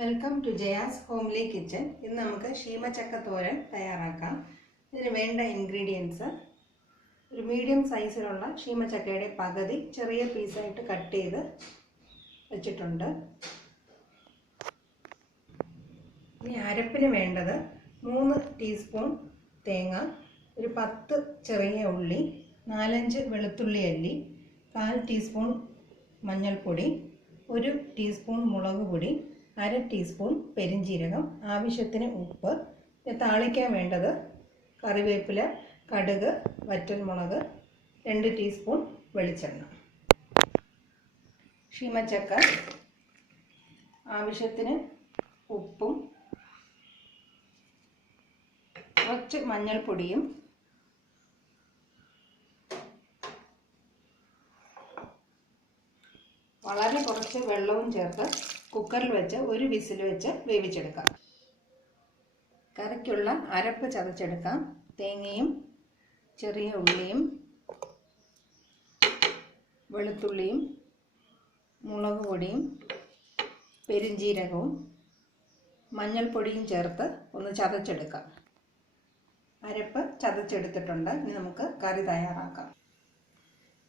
Welcome to Jaya's homely kitchen. ഇന്ന് നമുക്ക് ശീമച്ചക്ക തോരൻ തയ്യാറാക്കാം. ഇതിന് വേണ്ട ഇൻഗ്രീഡിയൻസ്: ഒരു മീഡിയം സൈസിലുള്ള ശീമച്ചക്കയുടെ പകുതി ചെറിയ പീസായിട്ട് കട്ട് ചെയ്ത് വെച്ചിട്ടുണ്ട്. ഇനി അരപ്പിന് വേണ്ടത് 3 ടീസ്പൂൺ തേങ്ങ, ഒരു 10 ചെറിയ ഉള്ളി, 4-5 വെളുത്തുള്ളി അല്ലി, 1/4 ടീസ്പൂൺ മഞ്ഞൾപ്പൊടി, 1 ടീസ്പൂൺ മുളക് പൊടി, 1/2 ടീസ്പൂൺ പെരിഞ്ജീരകം, ആവശ്യത്തിന് ഉപ്പ്. താളിക്കാൻ വേണ്ടത് കറിവേപ്പില, കടുക്, വറ്റൽമുളക്, 2 ടീസ്പൂൺ വെളിച്ചെണ്ണ. ശീമച്ചക്ക ആവശ്യത്തിന് ഉപ്പും കുറച്ച് മഞ്ഞൾപ്പൊടിയും വളരെ കുറച്ച് വെള്ളവും ചേർത്ത് കുക്കറിൽ വെച്ച് ഒരു വിസിൽ വെച്ച് വേവിച്ചെടുക്കാം. കറിക്കുള്ള അരപ്പ് ചതച്ചെടുക്കാം. തേങ്ങയും ചെറിയ ഉള്ളിയും വെളുത്തുള്ളിയും മുളക് പൊടിയും പെരിഞ്ജീരകവും മഞ്ഞൾപ്പൊടിയും ചേർത്ത് ഒന്ന് ചതച്ചെടുക്കാം. അരപ്പ് ചതച്ചെടുത്തിട്ടുണ്ട്. ഇനി നമുക്ക് കറി തയ്യാറാക്കാം.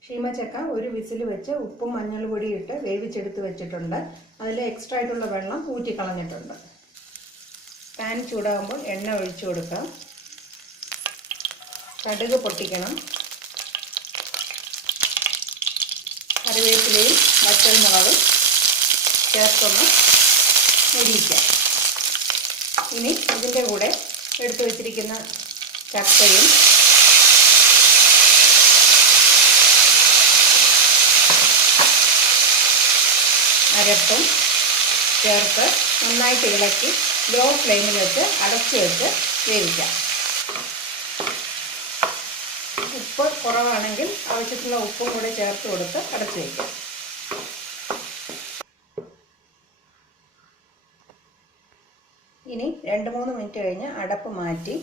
ശീമച്ചക്ക ഒരു വിസിൽ വെച്ച് ഉപ്പും മഞ്ഞൾപ്പൊടിയും ഇട്ട് വേവിച്ചെടുത്ത് വെച്ചിട്ടുണ്ട്. അതിൽ എക്സ്ട്രാ ആയിട്ടുള്ള വെള്ളം ഊറ്റിക്കളഞ്ഞിട്ടുണ്ട്. പാൻ ചൂടാകുമ്പോൾ എണ്ണ ഒഴിച്ചു കൊടുക്കാം. കടുക് പൊട്ടിക്കണം. കറിവേപ്പിലയും വറ്റൽമുളകും ചേർത്തൊന്ന് മുരിയിക്കാം. ഇനി ഇതിൻ്റെ കൂടെ എടുത്തു വച്ചിരിക്കുന്ന ചക്കയും അരപ്പും ചേർത്ത് നന്നായിട്ട് ഇളക്കി ലോ ഫ്ലെയിമിൽ വെച്ച് അടച്ചു വെച്ച് വേവിക്കാം. ഉപ്പ് കുറവാണെങ്കിൽ ആവശ്യത്തിനുള്ള ഉപ്പും കൂടെ ചേർത്ത് കൊടുത്ത് അടച്ചു വയ്ക്കാം. ഇനി 2-3 മിനിറ്റ് കഴിഞ്ഞ് അടപ്പ് മാറ്റി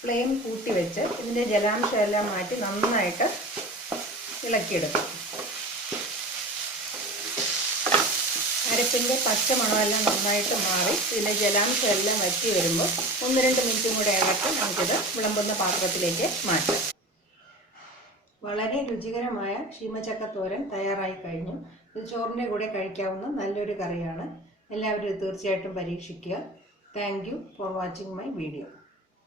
ഫ്ലെയിം കൂട്ടി വെച്ച് ഇതിൻ്റെ ജലാംശം എല്ലാം മാറ്റി നന്നായിട്ട് ഇളക്കിയെടുക്കും. അരപ്പിൻ്റെ പച്ചമണമെല്ലാം നന്നായിട്ട് മാറി ഇതിൻ്റെ ജലാംശം എല്ലാം വറ്റി വരുമ്പോൾ 1-2 മിനിറ്റും കൂടെ ഇളക്കി നമുക്കിത് വിളമ്പുന്ന പാത്രത്തിലേക്ക് മാറ്റാം. വളരെ രുചികരമായ ശീമച്ചക്ക തോരൻ തയ്യാറായി കഴിഞ്ഞു. ഇത് ചോറിൻ്റെ കൂടെ കഴിക്കാവുന്ന നല്ലൊരു കറിയാണ്. എല്ലാവരും ഇത് തീർച്ചയായിട്ടും പരീക്ഷിക്കുക. Thank you for watching my video.